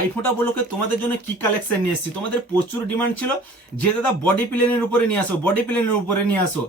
ভাইফোঁটা উপলক্ষে তোমাদের জন্য কি কালেকশন নিয়ে এসেছি। তোমাদের প্রচুর ডিমান্ড ছিল যে দাদা বডি প্লেনের উপরে নিয়ে আসো, বডি প্লেনের উপরে নিয়ে আসো।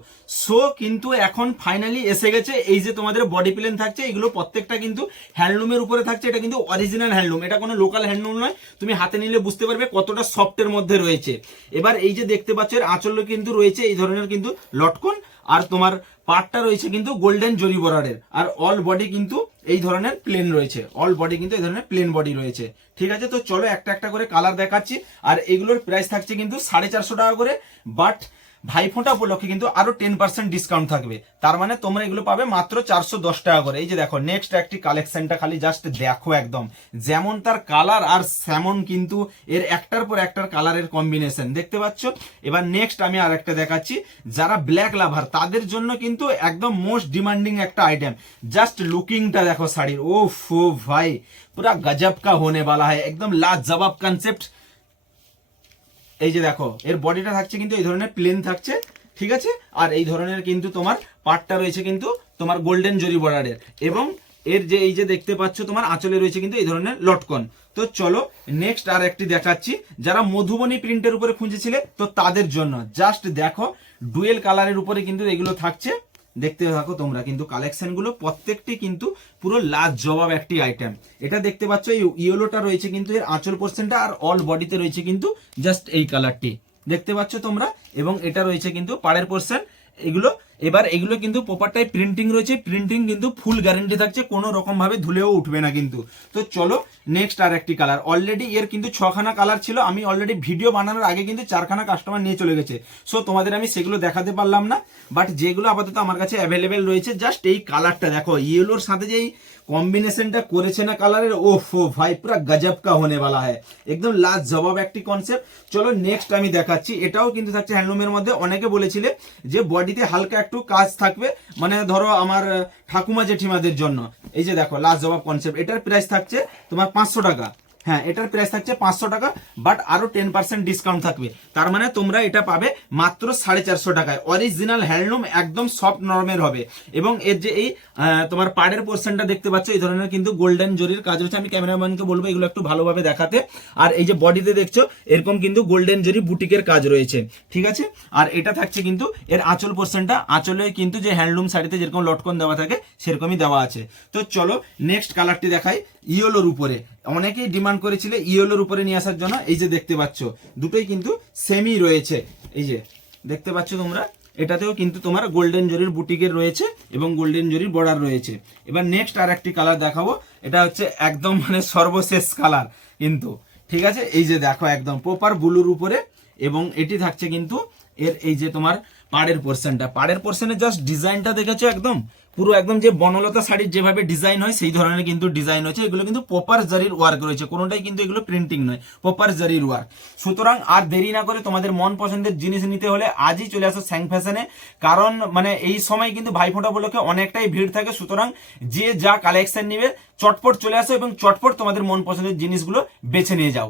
সো কিন্তু এখন ফাইনালি এসে গেছে। এই যে তোমাদের বডি প্লেন থাকছে, এগুলো প্রত্যেকটা কিন্তু হ্যান্ডলুমের উপরে থাকছে। এটা কিন্তু অরিজিনাল হ্যান্ডলুম, এটা কোনো লোকাল হ্যান্ডলুম নয়। তুমি হাতে নিলে বুঝতে পারবে কতটা সফটের মধ্যে রয়েছে। এবার এই যে দেখতে পাচ্ছ এর আঁচলে কিন্তু রয়েছে এই ধরনের কিন্তু লটকন, আর তোমার পার্টটা রয়েছে কিন্তু গোল্ডেন জরি বর্ডারের, আর অল বডি কিন্তু এই ধরনের প্লেন রয়েছে। অল বডি কিন্তু এই ধরনের প্লেন বডি রয়েছে। ঠিক আছে, তো চলো একটা একটা করে কালার দেখাচ্ছি। আর এগুলোর প্রাইস থাকছে কিন্তু 450 টাকা করে। বাট ভাইফোঁটা উপলক্ষে কিন্তু আরো 10% ডিসকাউন্ট থাকবে। তার মানে তোমরা এগুলো পাবে মাত্র 410 টাকা করে। এই যে দেখো নেক্সট একটি কালেকশনটা খালি জাস্ট দেখো, একদম যেমন তার কালার আর সেমন কিন্তু এর একটার পর একটার কালারের কম্বিনেশন দেখতে পাচ্ছ। এবার নেক্সট আমি আর একটা দেখাচ্ছি, যারা ব্ল্যাক লাভার তাদের জন্য কিন্তু একদম মোস্ট ডিমান্ডিং একটা আইটেম। জাস্ট লুকিংটা দেখো শাড়ির, ও ফো ভাই পুরা গজব কা হোনে वाला है, একদম লাজবাব কনসেপ্ট। এই যে দেখো এর বডিটা থাকছে কিন্তু এই ধরনের প্লেন থাকছে, ঠিক আছে। আর এই ধরনের কিন্তু তোমার পার্টটা রয়েছে কিন্তু তোমার গোল্ডেন জরি বর্ডারের, এবং এর যে এই যে দেখতে পাচ্ছ তোমার আঁচলে রয়েছে কিন্তু এই ধরনের লটকন। তো চলো নেক্সট আর একটি দেখাচ্ছি, যারা মধুবনী প্রিন্টের উপরে খুঁজেছিলে তো তাদের জন্য জাস্ট দেখো ডুয়েল কালারের উপরে কিন্তু এগুলো থাকছে। দেখতে থাকো তোমরা কিন্তু কালেকশন গুলো প্রত্যেকটি কিন্তু পুরো লাজবাব একটি আইটেম। এটা দেখতে পাচ্ছ এই ইয়েলোটা রয়েছে কিন্তু এর আঁচল পোর্শনটা, আর অল বডিতে রয়েছে কিন্তু জাস্ট এই কালারটি দেখতে পাচ্ছ তোমরা, এবং এটা রয়েছে কিন্তু পাড়ের পোর্শন এগুলো। এবার এগুলো কিন্তু প্রপারটাই প্রিন্টিং রয়েছে, প্রিন্টিং কিন্তু ফুল গ্যারান্টি থাকছে, কোনো রকম ভাবে ধুলেও উঠবে না কিন্তু। তো চলো নেক্সট আর একটি কালার। অলরেডি এর কিন্তু 6খানা কালার ছিল, আমি অলরেডি ভিডিও বানানোর আগে কিন্তু 4খানা কাস্টমার নিয়ে চলে গেছে। সো তোমাদের আমি সেগুলো দেখাতে পারলাম না, বাট যেগুলো আপাতত আমার কাছে অ্যাভেলেবেল রয়েছে জাস্ট এই কালারটা দেখো, ইয়েলোর সাথে যেই কম্বিনেশনটা করেছে না কালারের, ওফো ভাই পুরা গজব কা হোনে वाला है, একদম লাজবাব একটি কনসেপ্ট। চলো নেক্সট আমি দেখাচ্ছি, এটাও কিন্তু থাকছে হ্যান্ডলুমের মধ্যে। অনেকে বলেছিলে যে বডিতে হালকা একটু কাজ থাকবে, মানে ধরো আমার ঠাকুমা জেঠিমাদের জন্য। এই যে দেখো লাজবাব কনসেপ্ট, এটার প্রাইস থাকছে তোমার 500 টাকা। হ্যাঁ, এটার প্রাইস থাকছে 500 টাকা, বাট আরো 10% ডিসকাউন্ট থাকবে। তার মানে তোমরা এটা পাবে মাত্র 450 টাকায়। অরিজিনাল হ্যান্ডলুম, একদম সফট নরমের হবে। এবং এর যে এই তোমার পাড়ের পোর্শনটা দেখতে পাচ্ছ এই ধরনের কিন্তু গোল্ডেন জরির কাজ রয়েছে। আমি ক্যামেরাম্যানকে বলবো এগুলো একটু ভালোভাবে দেখাতে। আর এই যে বডিতে দেখছো এরকম কিন্তু গোল্ডেন জরি বুটিকের কাজ রয়েছে, ঠিক আছে। আর এটা থাকছে কিন্তু এর আঁচল পোর্শনটা, আঁচলে কিন্তু যে হ্যান্ডলুম শাড়িতে যেরকম লটকন দেওয়া থাকে সেরকমই দেওয়া আছে। তো চলো নেক্সট কালারটি দেখাই, ইয়েলোর উপরে। অনেকেই ডিমান্ড করেছিল ইয়েলোর উপরে নিয়ে আসার জন্য। এই যে দেখতে পাচ্ছ দুটোই কিন্তু সেমই রয়েছে, এই যে দেখতে পাচ্ছ তোমরা, এটাতেও কিন্তু তোমার গোল্ডেন জরির বুটিকের রয়েছে এবং গোল্ডেন জরির বর্ডার রয়েছে। এবার নেক্সট আর একটি কালার দেখাবো, এটা হচ্ছে একদম মানে সর্বশেষ কালার কিন্তু, ঠিক আছে। এই যে দেখো একদম প্রপার ব্লুর উপরে, এবং এটি থাকছে কিন্তু এর এই যে তোমার পাড়ের পোর্শনটা, পাড়ের পোর্শনে জাস্ট ডিজাইনটা দেখেছো একদম পুরো একদম যে বনলতা শাড়ির যেভাবে ডিজাইন হয় সেই ধরনের কিন্তু ডিজাইন হয়েছে। এগুলো কিন্তু প্রপার জারির ওয়ার্ক রয়েছে, কোনোটাই কিন্তু এগুলো প্রিন্টিং নয়, প্রপার জারির ওয়ার্ক। সুতরাং আর দেরি না করে তোমাদের মন পছন্দের জিনিস নিতে হলে আজই চলে আসো স্যাং ফ্যাশনে, কারণ মানে এই সময় কিন্তু ভাইফোঁটা উপলক্ষে অনেকটাই ভিড় থাকে। সুতরাং যে যা কালেকশন নিবে চটপট চলে আসো এবং চটপট তোমাদের মন পছন্দের জিনিসগুলো বেছে নিয়ে যাও।